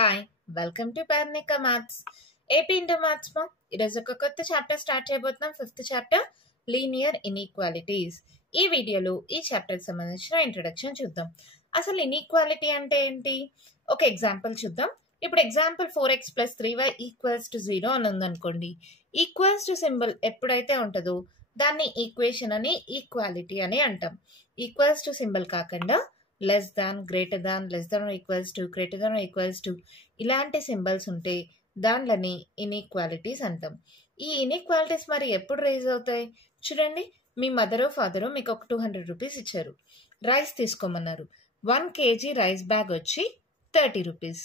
Hi welcome to Parnika maths AP inter maths మా ఈరోజు ఒక కొత్త చాప్టర్ స్టార్ట్ చేయబోతున్నాం. 5th chapter linear inequalities. ఈ వీడియోలో ఈ చాప్టర్కి సంబంధించిన ఇంట్రొడక్షన్ చూద్దాం. అసలు ఇన్ఈక్వాలిటీ అంటే ఏంటి, ఒక ఎగ్జాంపుల్ చూద్దాం. ఇప్పుడు ఎగ్జాంపుల్ 4x + 3y = 0 అని ఉందనుకోండి. ఈక్వల్స్ టు సింబల్ ఎప్పుడైతే ఉంటుందో దాన్ని ఈక్వేషన్ అని, ఈక్వాలిటీ అని అంటాం. ఈక్వల్స్ టు సింబల్ కాకుండా less than, greater than, less than equals to, greater than equals to ఇలాంటి సింబల్స్ ఉంటే దాంట్లని ఇన్ఈక్వాలిటీస్ అంటాం. ఈ ఇన్ఈక్వాలిటీస్ మరి ఎప్పుడు రైజ్ అవుతాయి చూడండి. మీ మదరో ఫాదరో మీకు ఒక 200 రూపీస్ ఇచ్చారు, రైస్ తీసుకోమన్నారు. 1 kg రైస్ బ్యాగ్ వచ్చి 30 రూపీస్.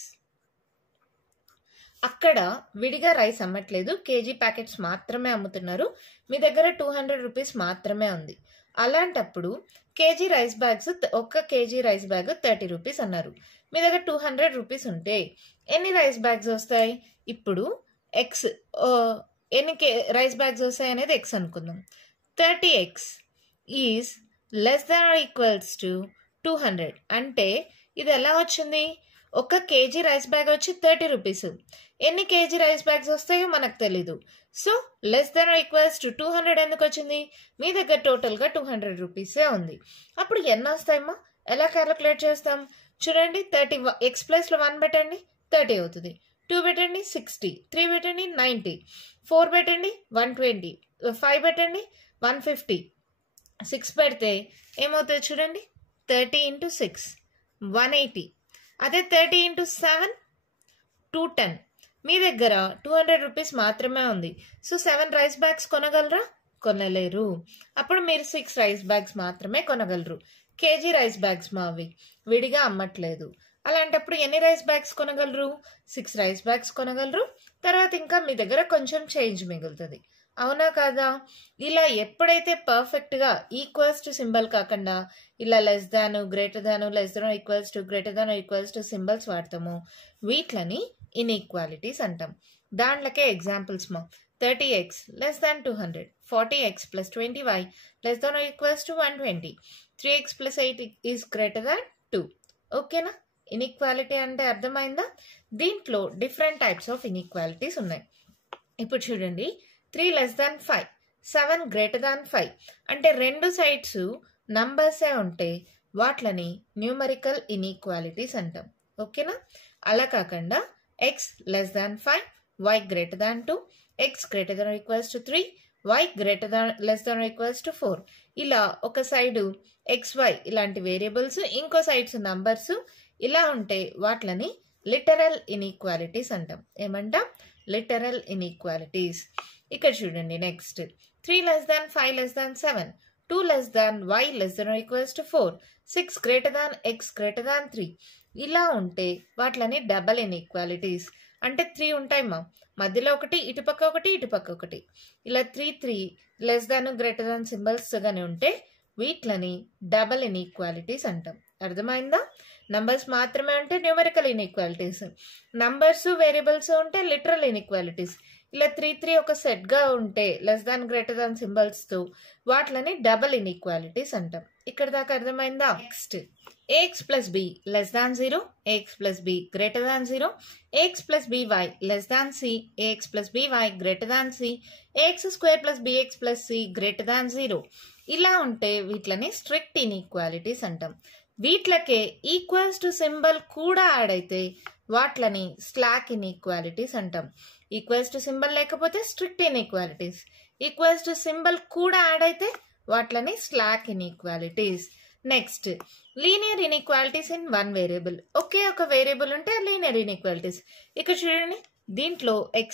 అక్కడ విడిగా రైస్ అమ్మట్లేదు, కేజీ ప్యాకెట్స్ మాత్రమే అమ్ముతున్నారు. మీ దగ్గర 200 రూపీస్ మాత్రమే ఉంది. అలాంటప్పుడు కేజీ రైస్ బ్యాగ్స్, ఒక కేజీ రైస్ బ్యాగ్ 30 రూపీస్ అన్నారు. మీ దగ్గర 200 రూపీస్ ఉంటే ఎన్ని రైస్ బ్యాగ్స్ వస్తాయి? ఇప్పుడు ఎక్స్ ఎన్ని రైస్ బ్యాగ్స్ వస్తాయి అనేది ఎక్స్ అనుకుందాం. 30x is less than or equals to 200. అంటే ఇది ఎలా వచ్చింది? ఒక కేజీ రైస్ బ్యాగ్ వచ్చి 30 రూపీస్. ఎన్ని కేజీ రైస్ బ్యాగ్స్ వస్తాయో మనకు తెలీదు. So less than or equals to 200 ఎందుకు వచ్చింది? మీ దగ్గర టోటల్గా 200 రూపీసే ఉంది. అప్పుడు ఎన్ని వస్తాయమ్మా? ఎలా క్యాలిక్యులేట్ చేస్తాం చూడండి. 30 x ప్లస్లో 1 పెట్టండి 30 అవుతుంది. 2 పెట్టండి 60, 3 పెట్టండి 90, 4 పెట్టండి 120, 5 పెట్టండి 150, 6 పెడితే ఏమవుతుంది చూడండి. 30 × 6 180. అదే 30 × 7 210. మీ దగ్గర 200 రూపీస్ మాత్రమే ఉంది. సో 7 రైస్ బ్యాగ్స్ కొనగలరా? కొనలేరు. అప్పుడు మీరు 6 రైస్ బ్యాగ్స్ మాత్రమే కొనగలరు. కేజీ రైస్ బ్యాగ్స్ మావి విడిగా అమ్మట్లేదు. అలాంటప్పుడు ఎన్ని రైస్ బ్యాగ్స్ కొనగలరు? 6 రైస్ బ్యాగ్స్ కొనగలరు. తర్వాత ఇంకా మీ దగ్గర కొంచెం చేంజ్ మిగులుతుంది. అవునా కాదా? ఇలా ఎప్పుడైతే పర్ఫెక్ట్గా ఈక్వల్స్ టు సింబల్ కాకుండా ఇలా less than, greater than, less than equals to, greater than equals to symbols వాడతామో వీటిని ఇన్ఈక్వాలిటీస్ అంటాం. దాంట్లోకే ఎగ్జాంపుల్స్ మా 30x less than 200, 40x + 20y less than equals to 120, 3x + 8 is greater than 2. ఓకేనా? Inequality అంటే అర్థమైందా? దీంట్లో డిఫరెంట్ టైప్స్ ఆఫ్ ఇన్ఈక్వాలిటీస్ ఉన్నాయి. ఇప్పుడు చూడండి. 3 less than 5, 7 greater than 5 అంటే రెండు సైడ్స్ నంబర్సే ఉంటే వాట్లని న్యూమరికల్ ఇన్ఈక్వాలిటీస్ అంటాం. ఓకేనా? అలా కాకుండా x less than 5, y greater than 2, x greater than or equals to 3, y greater than less than or equals to 4 ఇలా ఒక సైడు xy ఇలాంటి వేరియబుల్స్, ఇంకో సైడ్స్ నంబర్స్ ఇలా ఉంటే వాట్లని లిటరల్ ఇన్ఈక్వాలిటీస్ అంటాం. ఏమంటాం? Literal inequalities. ఇక్కడ చూడండి. Next 3 less than 5 less than 7, 2 less than y less than or equals to 4, 6 greater than x greater than 3 ఇలా ఉంటే వాట్లని డబల్ ఇన్ఈక్వాలిటీస్. అంటే 3 ఉంటాయమ్మా, మధ్యలో ఒకటి, ఇటుపక్క ఒకటి, ఇటుపక్క ఒకటి, ఇలా 3 లెస్ దాన్, గ్రేటర్ దాన్ సింబల్స్ గానే ఉంటే వీటిని డబల్ ఇన్ఈక్వాలిటీస్ అంటాం. అర్థమైందా? నంబర్స్ మాత్రమే ఉంటే న్యూమరికల్ ఇన్ఈక్వాలిటీస్, నంబర్స్ వేరియబుల్స్ ఉంటే లిటరల్ ఇన్ఈక్వాలిటీస్. ఇలా 3 ఒక సెట్గా ఉంటే లెస్ దాన్, గ్రేటర్ దాన్ సింబల్స్తో వాటిని డబల్ ఇన్ఈక్వాలిటీస్ అంటాం. ఇక్కడ దాకా అర్థమైందా? Next ax + b less than 0, ax + b greater than 0, ax + by less than c, ax + by greater than c, ax² + bx + c greater than 0 ఇలా ఉంటే వీటిని స్ట్రిక్ట్ ఇన్ఈక్వాలిటీస్ అంటాం. వీటికే ఈక్వల్స్ టు సింబల్ కూడా యాడ్ అయితే వాట్లని స్లాక్ ఇన్ఈక్వాలిటీస్ అంటాం. Equals to symbol లేకపోతే strict inequalities, equals to symbol కూడా యాడ్ అయితే వాట్లని slack inequalities. Next linear inequalities in one variable. ఒకే ఒక వేరియబుల్ ఉంటే లీనియర్ ఇన్ఈక్వాలిటీస్. ఇక్కడ చూడండి. దీంట్లో x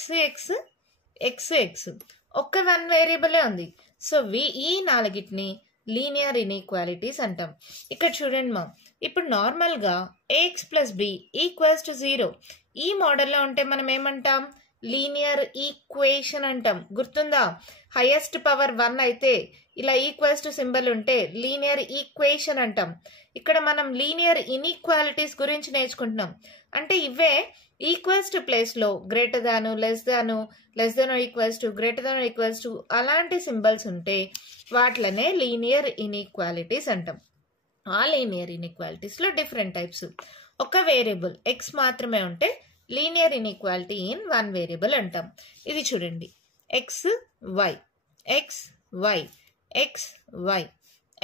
ఒక్క 1 వేరియబులే ఉంది. సో ఈ 4టిని లీనియర్ ఇన్ఈక్వాలిటీస్ అంటాం. ఇక్కడ చూడండి మా, ఇప్పుడు నార్మల్గా ax + b = 0 ఈ మోడల్లో ఉంటే మనం ఏమంటాం? లీనియర్ ఈక్వేషన్ అంటాం. గుర్తుందా? హైయెస్ట్ పవర్ 1 అయితే ఇలా ఈక్వల్స్ టు సింబల్ ఉంటే లీనియర్ ఈక్వేషన్ అంటాం. ఇక్కడ మనం లీనియర్ ఇన్ఈక్వాలిటీస్ గురించి నేర్చుకుంటున్నాం. అంటే ఇవే ఈక్వల్స్ టు ప్లేస్లో greater than, less than, less than equals to, greater than equals to అలాంటి సింబల్స్ ఉంటే వాట్లనే లీనియర్ ఇన్ఈక్వాలిటీస్ అంటాం. ఆ లీనియర్ ఇన్ఈక్వాలిటీస్లో డిఫరెంట్ టైప్స్. ఒక వేరియబుల్ x మాత్రమే ఉంటే linear inequality in one variable అంటాం. ఇది చూడండి, x y x y x y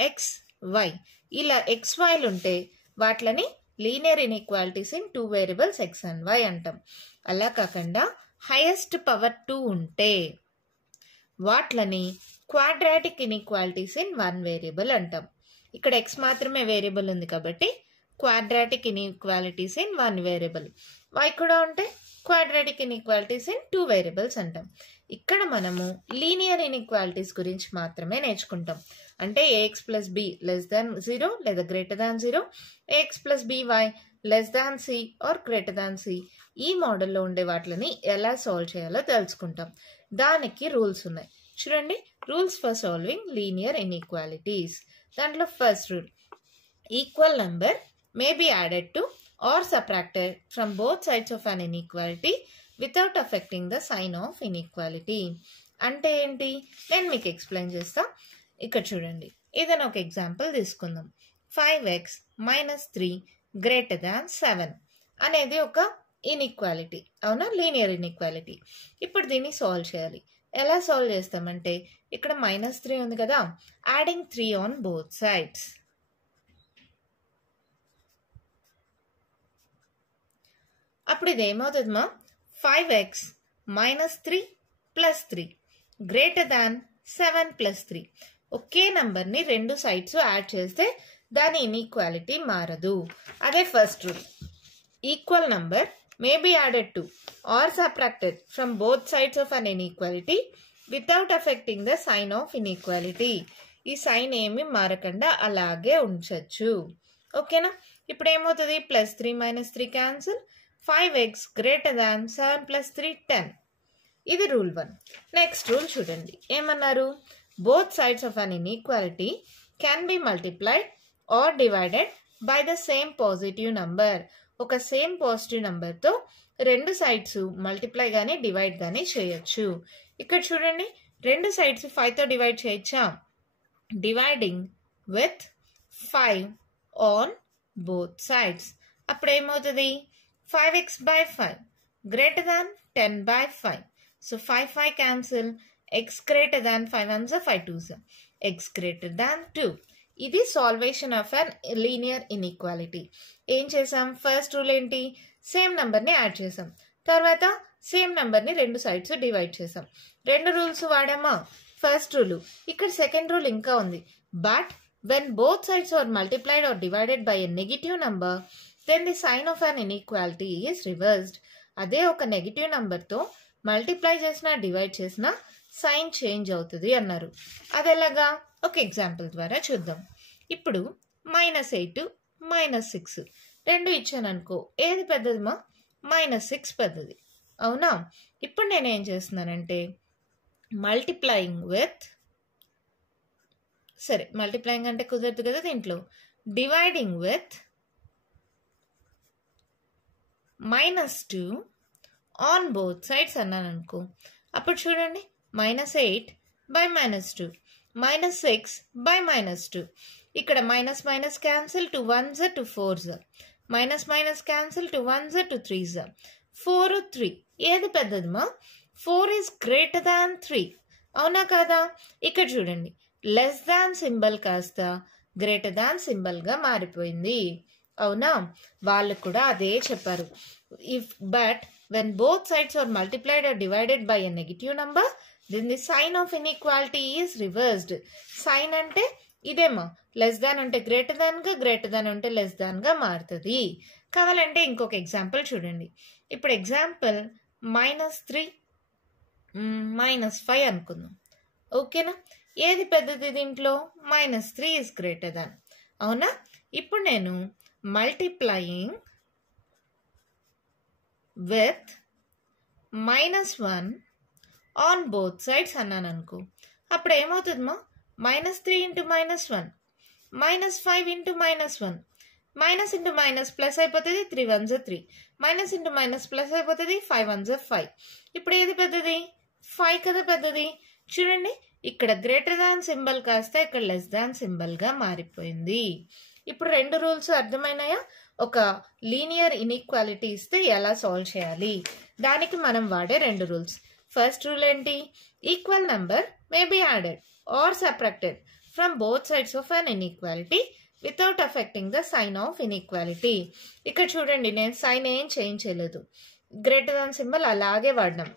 x y ఇలా ఎక్స్ వైలు ఉంటే వాట్లని linear inequalities in two variables X and Y అంటాం. అలా కాకుండా హైయెస్ట్ పవర్ 2 ఉంటే వాట్లని quadratic inequalities in one variable అంటాం. ఇక్కడ ఎక్స్ మాత్రమే వేరియబుల్ ఉంది కాబట్టి quadratic inequalities in one variable, Y కూడా ఉంటే quadratic inequalities in two variables అంటాం. ఇక్కడ మనము లీనియర్ ఇన్ఈక్వాలిటీస్ గురించి మాత్రమే నేర్చుకుంటాం. అంటే A X plus B less than 0 లేదా greater than 0, A X plus B Y less than C or greater than C, ఈ మోడల్లో ఉండే వాటిని ఎలా సాల్వ్ చేయాలో తెలుసుకుంటాం. దానికి రూల్స్ ఉన్నాయి. చూడండి, rules for solving linear inequalities. దాంట్లో first rule, equal number may be added to or subtracted from both sides of an inequality without affecting the sign of inequality. అంటే ఏంటి, నేను మీకు ఎక్స్ప్లెయిన్ చేస్తా. ఇక్కడ చూడండి, ఏదైనా ఒక ఎగ్జాంపుల్ తీసుకుందాం. 5x - 3 గ్రేటర్ దాన్ 7 అనేది ఒక ఇన్ఈక్వాలిటీ, అవునా, లీనియర్ ఇన్ఈక్వాలిటీ. ఇప్పుడు దీన్ని సాల్వ్ చేయాలి. ఎలా సాల్వ్ చేస్తామంటే, ఇక్కడ -3 ఉంది కదా, యాడింగ్ 3 ఆన్ బోత్ సైడ్స్. అప్పుడు ఇది ఏమవుతుందమ్మా, 5x - 3 + 3 గ్రేటర్ దాన్ 7 + 3. ఒకే నంబర్ని రెండు సైడ్స్ యాడ్ చేస్తే దాని ఇన్ఈక్వాలిటీ మారదు. అదే first rule, equal number may be added to or subtracted from both sides of an inequality without affecting the sign of inequality. ఈ sign ఏమి మారకుండా అలాగే ఉంచచ్చు. ఓకేనా. ఇప్పుడు ఏమవుతుంది, +3 - 3 క్యాన్సిల్, 5x గ్రేటర్ దాన్ 7 + 3 10. ఇది రూల్ 1. నెక్స్ట్ రూల్ చూడండి, ఏమన్నారు, both sides of an inequality can be multiplied or divided by the same positive number. ఒక సేమ్ పాజిటివ్ నంబర్తో రెండు సైడ్స్ మల్టిప్లై కానీ డివైడ్ కానీ చేయొచ్చు. ఇక్కడ చూడండి, రెండు సైడ్స్ 5తో డివైడ్ చేయొచ్చా, dividing with 5 on both sides. అప్పుడు ఏమవుతుంది, 5x/5 greater than 10/5. So 5 cancel, x greater than 5 1s 5 2s, x greater than 2. ఇది salvation of an linear inequality. ఏం చేసాం, ఫస్ట్ రూల్ ఏంటి, సేమ్ నెంబర్ని యాడ్ చేసాం, తర్వాత సేమ్ నెంబర్ని రెండు సైడ్స్ డివైడ్ చేసాం. రెండు రూల్స్ వాడామా. ఫస్ట్ రూల్, ఇక్కడ సెకండ్ రూల్ ఇంకా ఉంది, but when both sides are multiplied or divided by a negative number then the sign of an inequality is reversed. అదే ఒక నెగిటివ్ నంబర్తో మల్టిప్లై చేసినా డివైడ్ చేసినా సైన్ చేంజ్ అవుతుంది అన్నారు. అది ఎలాగా, ఒక ఎగ్జాంపుల్ ద్వారా చూద్దాం. ఇప్పుడు -8 -6 రెండు ఇచ్చాను అనుకో, ఏది పెద్దదిమా, -6 పెద్దది, అవునా. ఇప్పుడు నేను ఏం చేస్తున్నానంటే మల్టిప్లయింగ్ విత్, సరే మల్టిప్లయింగ్ అంటే కుదరదు కదా దీంట్లో, dividing with -2 on both sides అన్నాను అనుకో. అప్పుడు చూడండి, -8 / -2 -6 / -2. ఇక్కడ minus minus cancel, 2 1s 2 4s, minus minus cancel, 2 1s 2 3s, 4 3. ఏది పెద్దదిమా, 4 ఈజ్ గ్రేటర్ దాన్ 3, అవునా కదా. ఇక్కడ చూడండి, లెస్ దాన్ సింబల్ కాస్త గ్రేటర్ దాన్ సింబల్గా మారిపోయింది, అవునా. వాళ్ళు కూడా అదే చెప్పారు, if but when both sides are multiplied or divided by a negative number then the sign of inequality is reversed. Sign అంటే ఇదేమో, లెస్ దాన్ అంటే గ్రేటర్ దాన్గా, గ్రేటర్ దాన్ అంటే లెస్ దాన్గా మారుతుంది. కావాలంటే ఇంకొక ఎగ్జాంపుల్ చూడండి. ఇప్పుడు ఎగ్జాంపుల్ -3 -5 అనుకుందాం, ఓకేనా. ఏది పెద్దది దీంట్లో, -3 ఈజ్ గ్రేటర్ దాన్, అవునా. ఇప్పుడు నేను multiplying with -1 on both sides అన్నాను అనుకో. అప్పుడు ఏమవుతుందమ్మా, -3 × -1 -5 × -1, మైనస్ ఇంటూ మైనస్ ప్లస్ అయిపోతుంది, 3 1s 3, minus into minus plus అయిపోతుంది, 5 1s 5. ఇప్పుడు ఏది పెద్దది, 5 కదా పెద్దది. చూడండి, ఇక్కడ గ్రేటర్ దాన్ సింబల్ కాస్త ఇక్కడ లెస్ దాన్ సింబల్గా మారిపోయింది. ఇప్పుడు రెండు రూల్స్ అర్థమైనాయా. ఒక లీనియర్ ఇన్ఈక్వాలిటీ ఇస్తే ఎలా సాల్వ్ చేయాలి, దానికి మనం వాడే 2 రూల్స్. ఫస్ట్ రూల్ ఏంటి? Equal number may be added or subtracted from both sides of an inequality without affecting the sign of inequality. ఇక్కడ చూడండి, నేను సైన్ ఏం చేంజ్ చేయలేదు, గ్రేటర్ దాన్ సింబల్ అలాగే వాడినాం.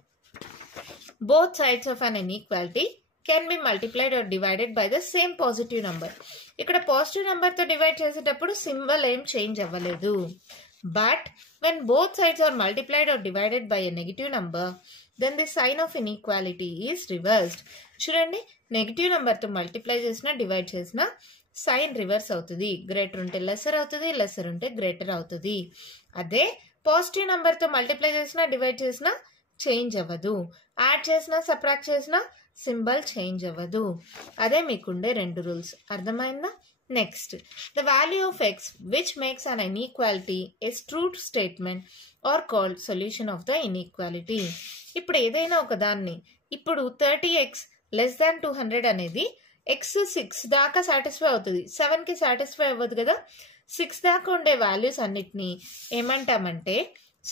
Both sides of an inequality can be multiplied or divided by the same positive number. ఇక్కడ positive నెంబర్తో divide చేసేటప్పుడు సింబల్ ఏం చేంజ్ అవ్వలేదు. But when both sides are multiplied or divided by a negative number, then the sign of inequality is reversed. చూడండి, negative నెంబర్తో multiply చేసినా divide చేసినా sign reverse అవుతుంది. గ్రేటర్ ఉంటే లెసర్ అవుతుంది, లెసర్ ఉంటే గ్రేటర్ అవుతుంది. అదే పాజిటివ్ నెంబర్తో మల్టిప్లై చేసినా డివైడ్ చేసినా చేంజ్ అవ్వదు. యాడ్ చేసినా సబ్ట్రాక్ట్ చేసినా సింబల్ చేంజ్ అవ్వదు. అదే మీకుండే 2 రూల్స్. అర్థమైందా? Next, the value of x which makes an inequality a true statement or called solution of the inequality. ఇప్పుడు ఏదైనా ఒక దాన్ని, ఇప్పుడు 30x less than 200 అనేది x 6 దాకా సాటిస్ఫై అవుతుంది, 7కి సాటిస్ఫై అవ్వదు కదా. 6 దాకా ఉండే వాల్యూస్ అన్నిటినీ ఏమంటామంటే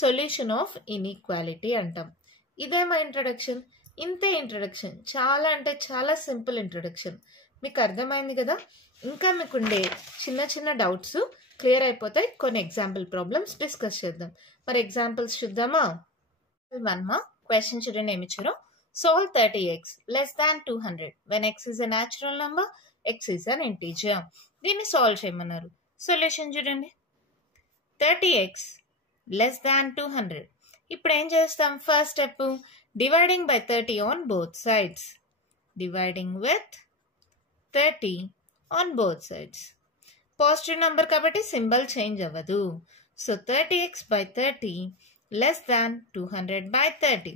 సొల్యూషన్ ఆఫ్ ఇన్ఈక్వాలిటీ అంటాం. ఇదే మా ఇంట్రడక్షన్. ఇంతే ఇంట్రడక్షన్, చాలా అంటే చాలా సింపుల్ ఇంట్రడక్షన్. మీకు అర్థమైంది కదా. ఇంకా మీకుండే చిన్న చిన్న డౌట్స్ క్లియర్ అయిపోతాయి. కొన్ని ఎగ్జాంపుల్ ప్రాబ్లమ్స్ డిస్కస్ చేద్దాం. మరి ఎగ్జాంపుల్స్ చూద్దామా? 1 మా క్వశ్చన్ చూడండి ఏమి ఇచ్చారో. Solve 30x less than 200 when x is a natural number, x is an integer. దీన్ని సాల్వ్ చేయమన్నారు. సొల్యూషన్ చూడండి, 30x less than 200. ఇప్పుడు ఏం చేస్తాం? First step, dividing by 30 on both sides. Dividing with 30 on both sides. Positive number కాబట్టి symbol change అవ్వదు. So 30x by 30 less than 200 by 30.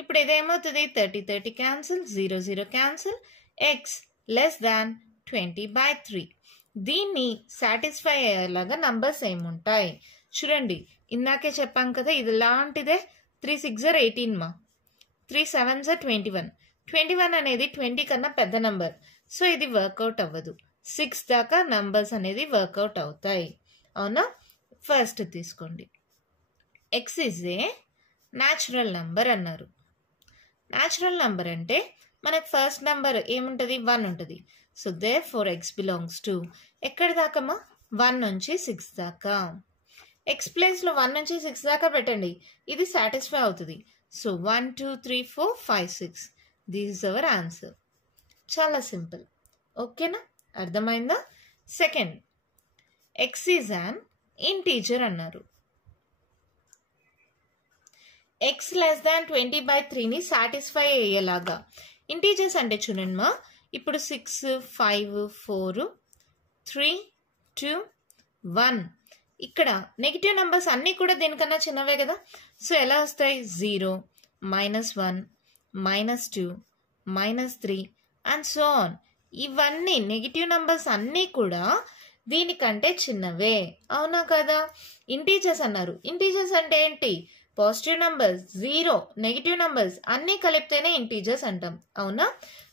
ఇప్పుడు ఇదేమవుతుంది? 30 cancel, 0 cancel, x less than 20 by 3. దీన్ని satisfy అయ్యేలాగా numbers ఏముంటాయి చూడండి. ఇందాకే చెప్పాం కదా, ఇది లాంటిదే. 3 6 18 మా, 3 7 21. 21 అనేది 20 కన్నా పెద్ద నంబర్. సో ఇది వర్కౌట్ అవ్వదు. 6 దాకా నంబర్స్ అనేది వర్కౌట్ అవుతాయి. అవునా? ఫస్ట్ తీసుకోండి, X is a natural number అన్నారు. న్యాచురల్ నంబర్ అంటే మనకు ఫస్ట్ నెంబర్ ఏముంటుంది? 1 ఉంటుంది. So therefore X belongs to ఎక్కడి దాకమ్మా? 1 నుంచి 6 దాకా. ఎక్స్ ప్లేస్లో 1 నుంచి 6 దాకా పెట్టండి, ఇది సాటిస్ఫై అవుతుంది. So 1 2 3 4 5 6. This is our answer. చాలా సింపుల్. ఓకేనా? అర్థమైందా? Second, X is an integer అన్నారు. ఎక్స్ లెస్ దాన్ 20 by 3ని సాటిస్ఫై అయ్యేలాగా. ఇంటీజర్స్ అంటే చూడండి మా, ఇప్పుడు 6 5 4 3 2 1. ఇక్కడ నెగిటివ్ నెంబర్స్ అన్నీ కూడా దీనికన్నా చిన్నవే కదా. సో ఎలా వస్తాయి? 0 -1 -2 -3 అండ్ సో ఆన్. ఇవన్నీ నెగిటివ్ నెంబర్స్ అన్నీ కూడా దీనికంటే చిన్నవే. అవునా కదా? ఇంటీజర్స్ అన్నారు. ఇంటీజర్స్ అంటే ఏంటి? పాజిటివ్ నంబర్స్, 0 నెగిటివ్ నంబర్స్ అన్నీ కలిపితేనే ఇంటీజర్స్ అంటాం. అవునా?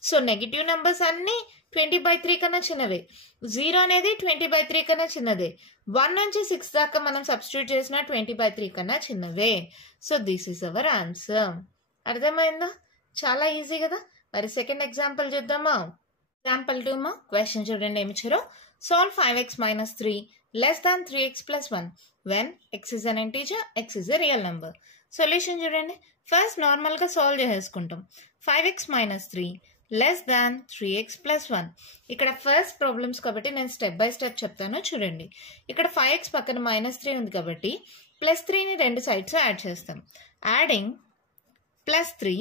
సో నెగిటివ్ నెంబర్స్ అన్నీ 20 by 3 కన్నా చిన్నవే. 0 అనేది 20 by 3 కన్నా చిన్నదే. 1 నుంచి 6 దాకా మనం సబ్స్టిట్యూట్ చేసిన 20 by 3 కన్నా చిన్నవే. So this is our answer. అర్థమైందా? చాలా ఈజీ కదా. మరి సెకండ్ ఎగ్జాంపుల్ చూద్దామా? ఎగ్జాంపుల్ 2 మా క్వశ్చన్ చూడండి ఏమి ఇచ్చారో. Solve 5x - 3 less than 3x + 1 when x is an integer, x is a real number. Solution చూడండి. ఫస్ట్ నార్మల్గా solve చేసేసుకుంటాం. 5x - 3 less than 3x + 1. ఇక్కడ ఫస్ట్ ప్రాబ్లమ్స్ కాబట్టి నేను స్టెప్ బై స్టెప్ చెప్తాను చూడండి. ఇక్కడ 5x పక్కన -3 ఉంది కాబట్టి +3ని 2 సైడ్స్ యాడ్ చేస్తాం. Adding +3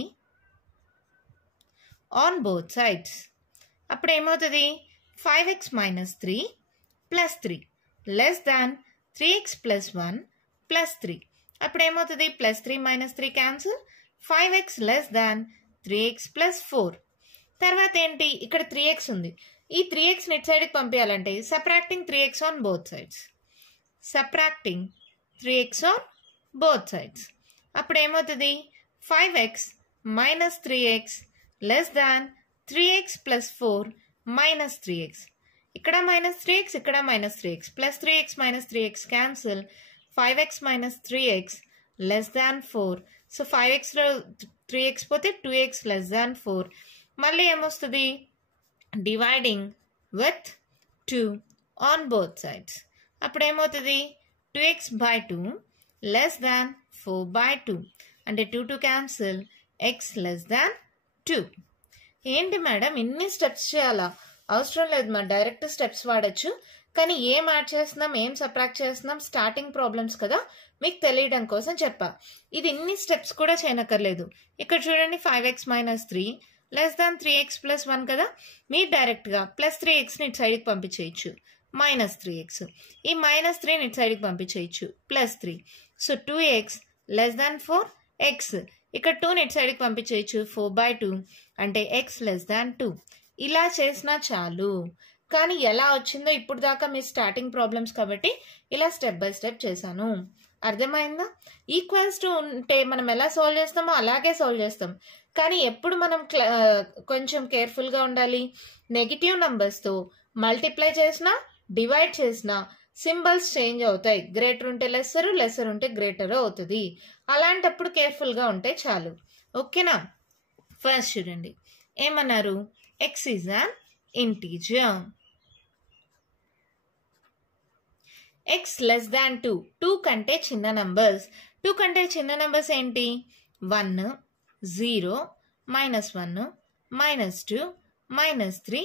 on both sides. అప్పుడు ఏమవుతుంది? 5x - 3 + 3 less than 3x + 1 + 3. అప్పుడు ఏమవుతుంది? +3 - 3 cancel, 5x less than 3x + 4. తర్వాత ఏంటి? ఇక్కడ 3x ఉంది. ఈ 3x నెట్ సైడ్కి పంపించాలంటే subtracting 3x on both sides. Subtracting 3x on both sides. అప్పుడు ఏమవుతుంది? 5x - 3x less than 3x + 4 - 3x. ఇక్కడ -3x, ఇక్కడ -3x, plus 3x minus 3x cancel, 5x minus 3x less than 4. So 5x లో 3x పోతే 2x less than 4. మళ్ళీ ఏమొస్తుంది? Dividing with 2 on both sides. అప్పుడు ఏమవుతుంది? 2x by 2 less than 4 by 2. అంటే 2 cancel, x less than 2. ఏంటి madam ఇన్ని steps చేయాలా? అవసరం లేదు, మా డైరెక్ట్ స్టెప్స్ వాడచ్చు. కానీ ఏం యాడ్ చేస్తున్నాం, ఏం సబ్ట్రాక్ట్ చేస్తున్నాం, స్టార్టింగ్ ప్రాబ్లమ్స్ కదా, మీకు తెలియడం కోసం చెప్పా. ఇది ఇన్ని స్టెప్స్ కూడా చేయనక్కర్లేదు. ఇక్కడ చూడండి, 5x minus 3 less than 3x plus 1 కదా, మీరు డైరెక్ట్గా ప్లస్ 3xని ఇటు సైడ్కి పంపించేయచ్చు, -3x. ఈ -3ని ఇటు సైడ్కి పంపించేయచ్చు, +3. So 2x less than 4x. ఇక్కడ 2ని ఇటు సైడ్కి పంపించేయచ్చు, 4 by 2 అంటే x less than 2. ఇలా చేసినా చాలు. కానీ ఎలా వచ్చిందో ఇప్పుడు దాకా మీ స్టార్టింగ్ ప్రాబ్లమ్స్ కాబట్టి ఇలా స్టెప్ బై స్టెప్ చేశాను. అర్థమైందా? ఈక్వల్స్ టు ఉంటే మనం ఎలా సాల్వ్ చేస్తామో అలాగే సాల్వ్ చేస్తాం. కానీ ఎప్పుడు మనం కొంచెం కేర్ఫుల్గా ఉండాలి. నెగిటివ్ నంబర్స్తో మల్టిప్లై చేసినా డివైడ్ చేసినా సింబల్స్ చేంజ్ అవుతాయి. గ్రేటర్ ఉంటే లెస్సరు, లెస్సర్ ఉంటే గ్రేటర్ అవుతుంది. అలాంటప్పుడు కేర్ఫుల్గా ఉంటే చాలు. ఓకేనా? ఫస్ట్ చూడండి, ఏమన్నారు? X is an integer. X less than 2. 2 కంటే చిన్న నంబర్స్. 2 కంటే చిన్న నంబర్స్ ఏంటి? 1, 0, -1, -2, -3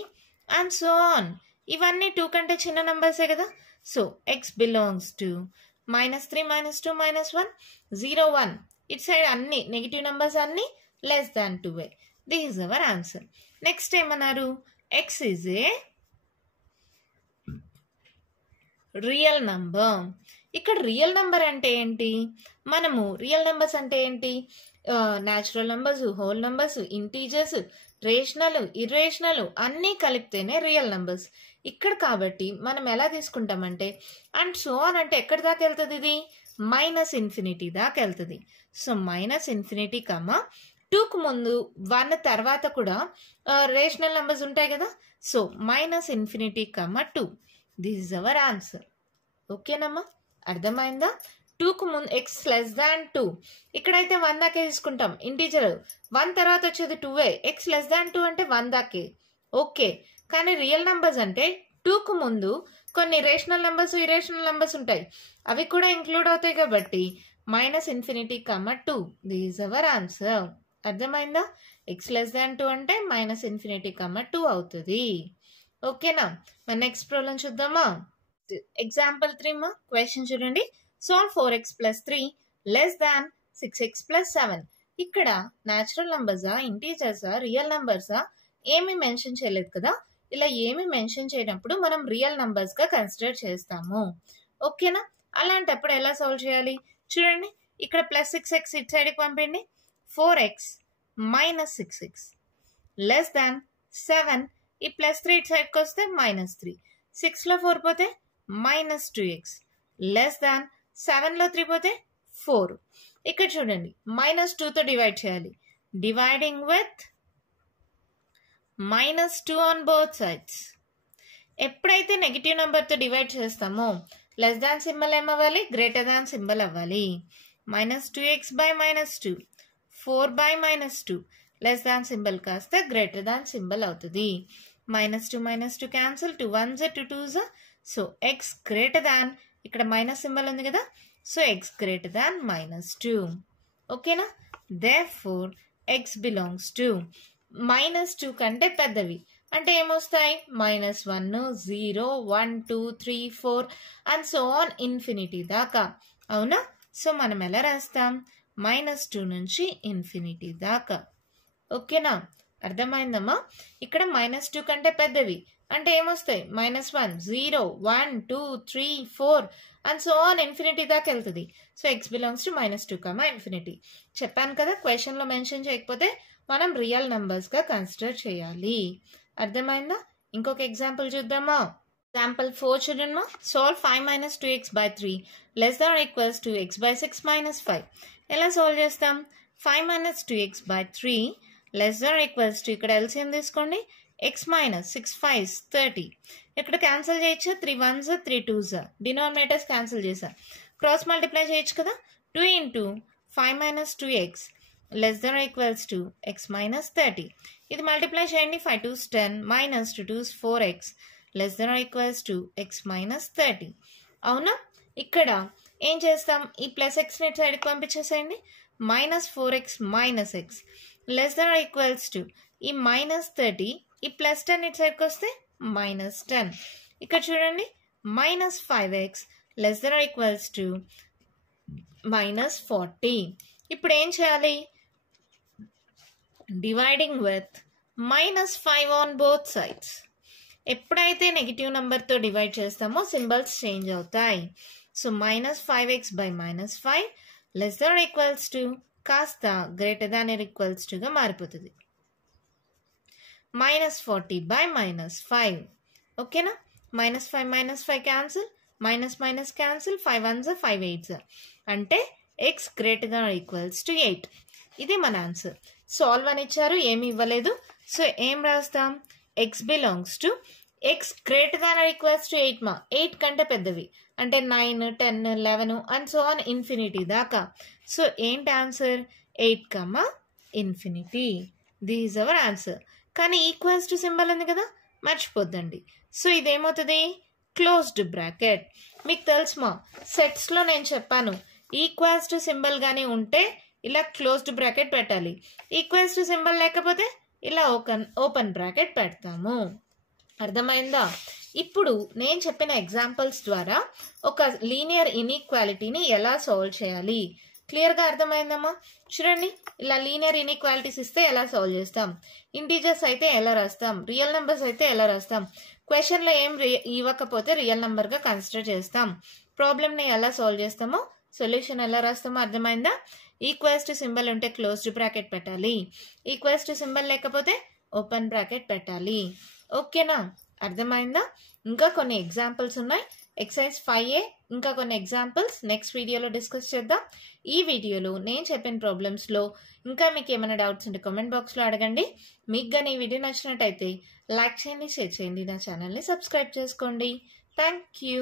అండ్ సో ఆన్. ఇవన్నీ 2 కంటే చిన్న నంబర్సే కదా. So X belongs to -3, -2, -1, 0, 1. It side అన్ని నెగిటివ్ నంబర్స్ అన్ని less than 2. This is our answer. Next ఏమన్నారు? X is a real number. ఇక్కడ రియల్ నంబర్ అంటే ఏంటి? మనము రియల్ నంబర్స్ అంటే ఏంటి? Natural numbers, whole numbers, integers, rational, irrational అన్నీ కలిపితేనే రియల్ నంబర్స్. ఇక్కడ కాబట్టి మనం ఎలా తీసుకుంటామంటే అండ్ సో ఆన్ అంటే ఎక్కడి దాకా వెళ్తుంది? ఇది -∞ దాకా వెళ్తుంది. సో -∞, 2కు ముందు 1 తర్వాత కూడా రేషనల్ నంబర్స్ ఉంటాయి కదా. So -∞, 2. This is our answer. ఓకేనమ్మా? అర్థమైందా? 2కు ముందు ఎక్స్ లెస్ దాన్ 2. ఇక్కడైతే 1 దాకే తీసుకుంటాం. ఇంటీజర్ 1 తర్వాత వచ్చేది 2. ఎక్స్ లెస్ దాన్ 2 అంటే 1 దాకే. ఓకే. కానీ రియల్ నంబర్స్ అంటే 2కు ముందు కొన్ని రేషనల్ నంబర్స్, ఇరేషనల్ నంబర్స్ ఉంటాయి. అవి కూడా ఇంక్లూడ్ అవుతాయి కాబట్టి -∞, 2. This is our answer. అర్థమైందా? ఎక్స్ లెస్ దాన్ 2 అంటే -∞, 2 అవుతుంది. ఓకేనా? మన నెక్స్ట్ ప్రాబ్లం చూద్దామా? ఎగ్జాంపుల్ 3 మా క్వశ్చన్ చూడండి. Solve 4x plus 3 less than 6x plus 7. ఇక్కడ న్యాచురల్ నంబర్సా, ఇంటీజర్సా, రియల్ నంబర్సా ఏమి మెన్షన్ చేయలేదు కదా. ఇలా ఏమి మెన్షన్ చేయనప్పుడు మనం రియల్ నంబర్స్గా కన్సిడర్ చేస్తాము. ఓకేనా? అలాంటప్పుడు ఎలా సాల్వ్ చేయాలి? చూడండి, ఇక్కడ +6x ఇటు సైడ్కి పంపండి. 4x minus 6x less than 7. ఈ +3 ఇటు సైడ్కి వస్తే -3. 6లో 4 పోతే -2x లెస్ దాన్ 7లో 3 పోతే 4. ఇక్కడ చూడండి, -2తో డివైడ్ చేయాలి. Dividing with -2 on both sides. ఎప్పుడైతే నెగిటివ్ నెంబర్తో డివైడ్ చేస్తామో లెస్ దాన్ సింబల్ ఏమవ్వాలి? గ్రేటర్ దాన్ సింబల్ అవ్వాలి. -2x by -2, 4 by -2 less than symbol కాస్త గ్రేటర్ దాన్ సింబల్ అవుతుంది. -2 -2 cancel, 2 1s 2 2s. So X greater than, ఇక్కడ మైనస్ సింబల్ ఉంది కదా, సో ఎక్స్ గ్రేటర్ దాన్ -2. ఓకేనా? దేర్ఫోర్ ఎక్స్ బిలాంగ్స్ టు -2 కంటే పెద్దవి అంటే ఏమొస్తాయి? -1, 0, 1, 2, 3, 4 అండ్ సో ఆన్ ఇన్ఫినిటీ దాకా. అవునా? సో మనం ఎలా రాస్తాం? -2 నుంచి ఇన్ఫినిటీ దాకా. ఓకేనా? అర్థమైందమ్మా? ఇక్కడ -2 కంటే పెద్దవి అంటే ఏమొస్తాయి? -1, 0, 1, 2, 3, 4 అండ్ సో ఆన్ ఇన్ఫినిటీ దాకా వెళ్తుంది. So X belongs to -2, infinity. చెప్పాను కదా, క్వశ్చన్లో మెన్షన్ చేయకపోతే మనం రియల్ నంబర్స్గా కన్సిడర్ చేయాలి. అర్థమైందా? ఇంకొక ఎగ్జాంపుల్ చూద్దామా? ఎగ్జాంపుల్ 4 చూడమ్మా. Solve 5 - 2x by 3 less than or equals to x by 6 - 5. ఎలా సాల్వ్ చేస్తాం? 5 - 2x by 3 less than or equals to, ఇక్కడ ఎల్సిఎం తీసుకోండి, x minus 6 5s 30. ఇక్కడ క్యాన్సిల్ చేయొచ్చు, 3 1s 3 2s, డినామినేటర్స్ క్యాన్సిల్ చేసా. క్రాస్ మల్టిప్లై చేయొచ్చు కదా. 2 into 5 minus 2x less than or equals to x minus 30. ఇది మల్టిప్లై చేయండి. 5 2s 10 minus 2 2s 4x less than or equals to x minus 30. అవునా? ఇక్కడ ఏం చేస్తాం, ఈ ప్లస్ ఎక్స్ ని సైడ్కి పంపించేసేయండి. Minus 4x minus X less than or equals to ఈ మైనస్ 30, ఈ ప్లస్ 10 ఇటు సైడ్కి వస్తే మైనస్ 10. ఇక్కడ చూడండి minus 5x less than or equals to minus 40. ఇప్పుడు ఏం చేయాలి, dividing with minus 5 on both sides. ఎప్పుడైతే నెగిటివ్ నెంబర్తో డివైడ్ చేస్తామో సింబల్స్ చేంజ్ అవుతాయి. So minus 5x by minus 5 less than or equals to కాస్త గ్రేటర్ దాన్ ఆర్ ఈక్వల్స్ టుగా మారిపోతుంది. Minus 40 by minus 5. ఓకేనా? Minus 5 cancel, minus minus cancel, 5 1s 5 8s, అంటే x greater than or equals to 8. ఇది మన answer. Solve అని ఇచ్చారు, ఏమి ఇవ్వలేదు. సో ఏం రాస్తాం, x belongs to x greater than or equals to 8 8 కంటే పెద్దవి అంటే 9 10 11 అండ్ సో ఆన్ ఇన్ఫినిటీ దాకా. సో ఏంటి answer, 8 infinity. This is our answer. కానీ ఈక్వల్స్ టు సింబల్ ఉంది కదా, మర్చిపోద్దండి. సో ఇదేమవుతుంది, క్లోజ్డ్ బ్రాకెట్. మీకు తెలుసుమా, సెట్స్లో నేను చెప్పాను ఈక్వల్స్ టు సింబల్ కానీ ఉంటే ఇలా క్లోజ్డ్ బ్రాకెట్ పెట్టాలి, ఈక్వల్స్ టు సింబల్ లేకపోతే ఇలా ఓపెన్ బ్రాకెట్ పెడతాము. అర్థమైందా? ఇప్పుడు నేను చెప్పిన ఎగ్జాంపుల్స్ ద్వారా ఒక లీనియర్ ఇన్ఈక్వాలిటీని ఎలా సాల్వ్ చేయాలి క్లియర్గా అర్థమైందమ్మా? చూడండి, ఇలా లీనియర్ ఇన్ఈక్వాలిటీస్ ఇస్తే ఎలా సాల్వ్ చేస్తాం, ఇంటీజర్స్ అయితే ఎలా రాస్తాం, రియల్ నెంబర్స్ అయితే ఎలా రాస్తాం, క్వశ్చన్లో ఏం ఇవ్వకపోతే రియల్ నెంబర్గా కన్సిడర్ చేస్తాం, ప్రాబ్లమ్ని ఎలా సాల్వ్ చేస్తామో సొల్యూషన్ ఎలా రాస్తామో అర్థమైందా? ఈక్వల్స్ టు సింబల్ ఉంటే క్లోజ్డ్ బ్రాకెట్ పెట్టాలి, ఈక్వల్స్ టు సింబల్ లేకపోతే ఓపెన్ బ్రాకెట్ పెట్టాలి. ఓకేనా? అర్థమైందా? ఇంకా కొన్ని ఎగ్జాంపుల్స్ ఉన్నాయి. ఎక్సర్సైజ్ 5A ఇంకా కొన్ని ఎగ్జాంపుల్స్ నెక్స్ట్ వీడియోలో డిస్కస్ చేద్దాం. ఈ వీడియోలో నేను చెప్పిన ప్రాబ్లమ్స్లో ఇంకా మీకు ఏమైనా డౌట్స్ ఉంటే కామెంట్ బాక్స్లో అడగండి. మీకు కానీ ఈ వీడియో నచ్చినట్టయితే లైక్ చేయండి, షేర్ చేయండి, నా ఛానల్ని సబ్స్క్రైబ్ చేసుకోండి. Thank you.